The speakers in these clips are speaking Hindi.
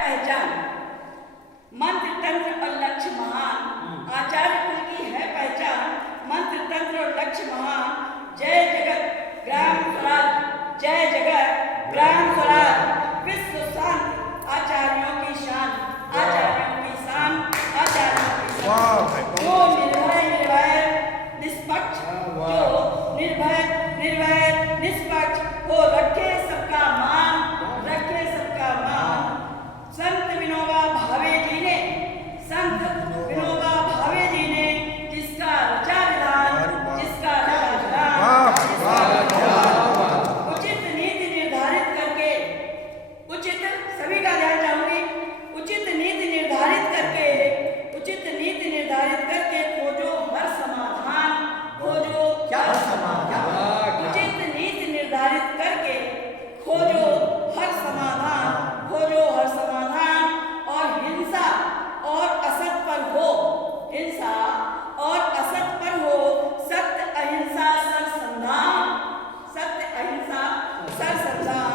पहचान मंत्र तंत्र और लक्ष्य महान आचार्य कुल की है पहचान मंत्र तंत्र और लक्ष्य महान जय जगत ग्राम स्वराज जय जगत ग्राम स्वराज विश्व शांत आचार्यों की शान जो निर्भय निष्पक्ष जो निर्भय निष्पक्ष हो रखे सबका मान संत विनोबा भावे जी ने जिसका रचा विधान उचित नीति निर्धारित करके उचित सभी का ध्यान चाहूंगी उचित नीति निर्धारित करके खोजो हर समाधान उचित नीति निर्धारित करके खोजो हर समाधान और हिंसा और असत पर हो सत्य अहिंसा सरसंधान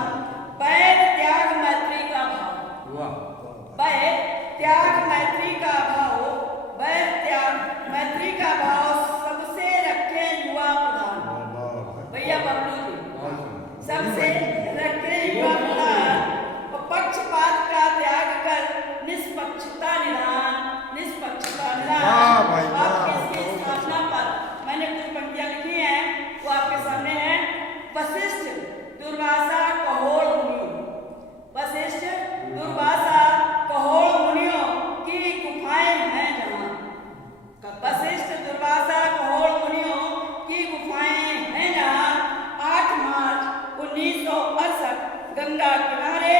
बैर त्याग मैत्री का भाव सबसे रखे युवा प्रधान भैया बबलू जी सबसे रखे युवा प्रधान और पक्षपात का त्याग कर निष्पक्षता निधान आपकी इसकी स्थापना पर मैंने कुछ पंक्तियां लिखी हैं वो आपके सामने है वशिष्ठ दुर्वासा कहोड़ मुनियों की गुफाएं हैं जहाँ वशिष्ठ दुर्वासा कहोड़ मुनियों की गुफाएं हैं जहाँ 8 मार्च 1968 गंगा किनारे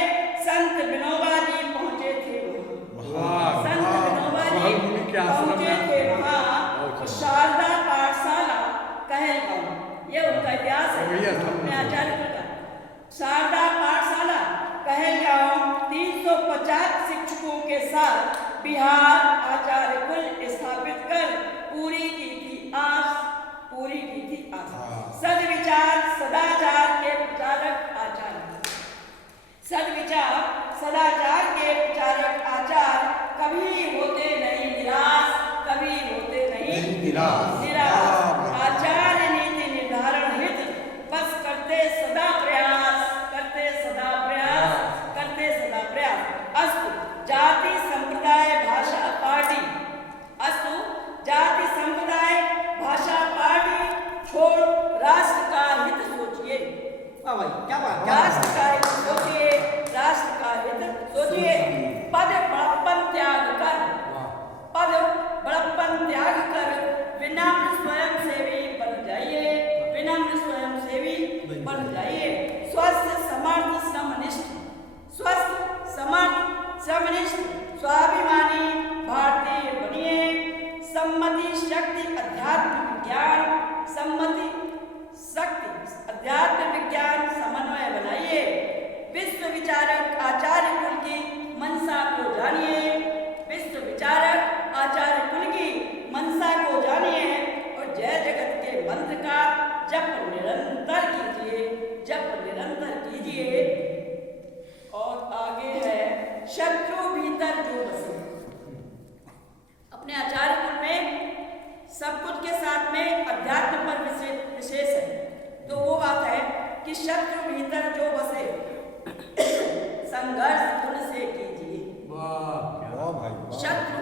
संत विनोबा जी पहुंचे थे वहाँ शारदा पाठशाला कहलगांव ये उनका इतिहास है अपने आचार्य का शारदा पाठशाला कहलगांव 350 शिक्षकों के साथ बिहार आचार्य कुल स्थापित कर पूरी की थी आस सदविचार सदाचार के प्रचारक आचार्य कभी होते नहीं निराश आचार्य नीति निर्धारण हित बस करते सदा प्रयास अस्तु जाति संप्रदाय भाषा पार्टी छोड़ राष्ट्र का हित सोचिए क्या बात राष्ट्र का हित सोचिए पद बड़प्पन त्याग कर विनम्र स्वयंसेवी बन जाइए स्वस्थ समर्थ श्रमनिष्ठ स्वाभिमानी भारतीय बनिए सम्मति शक्ति अध्यात्म विज्ञान समन्वय बनाइए विश्व विचारक आचार्य कुल की मनसा को जानिए और जय जगत के मंत्र का जप निरंतर कीजिए और आगे है शत्रु भीतर जो बसे अपने आचार्य कुल में सब कुछ के साथ में अध्यात्म पर विशेष है तो वो बात है कि शत्रु भीतर जो बसे संघर्ष उनसे कीजिए शत्रु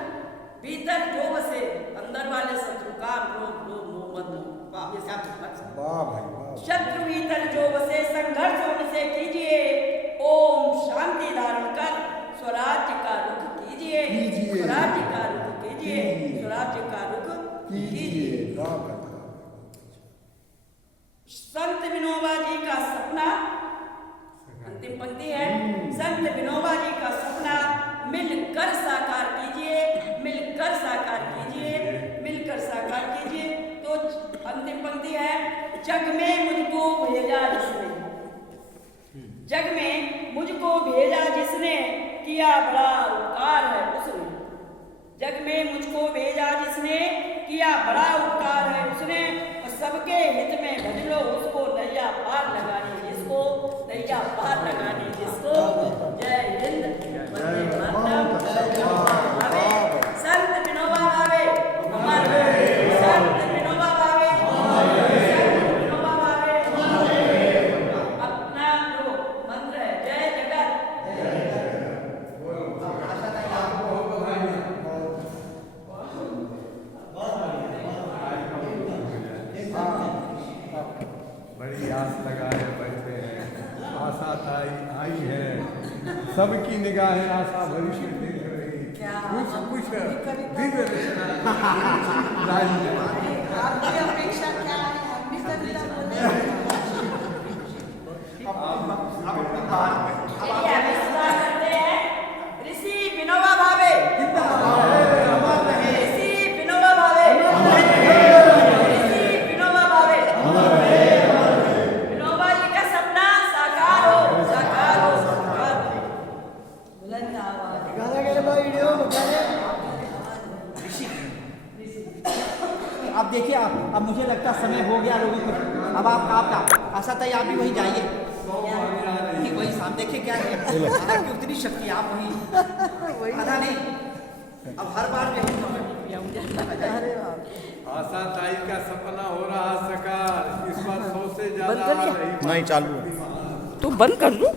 भीतर जो बसे अंदर वाले शत्रु काम क्रोध मोह मद शत्रु भीतर जो बसे संघर्ष उनसे कीजिए ओम शांति धारण कर स्वराज्य का रुख कीजिए संत विनोबा जी का सपना अंतिम पंक्ति है संत विनोबा जी का सपना मिलकर साकार कीजिए तो अंतिम पंक्ति है जग में मुझको भेजा जिसने किया बड़ा उपकार है उसने और सबके हित में भज लो उसको नैया पार लगानी जिसको जय हिंद। निगाहें आशा भविष्य देख रही, कुछ कुछ दिव्य आपकी अपेक्षा क्या है? हम भी कविता बोले। चलिए अभी स्टार्ट करते हैं। ऋषि विनोबा भावे, ऋषि विनोबा भावे, ऋषि विनोबा भावे। विनोबा जी का सपना साकार हो, साकार हो, साकार हो। बुलंद आवाज। अब देखिए अब मुझे लगता है समय हो गया लोगों को। अब आपका आशा था आप भी वहीं जाइए कि वही सामने देखिए क्या है आपकी उतनी शक्ति आप वहीं पता नहीं अब हर बार आशा ताई का सपना हो रहा साकार, इस बार 100 से ज्यादा आ रही। तू बंद कर दो।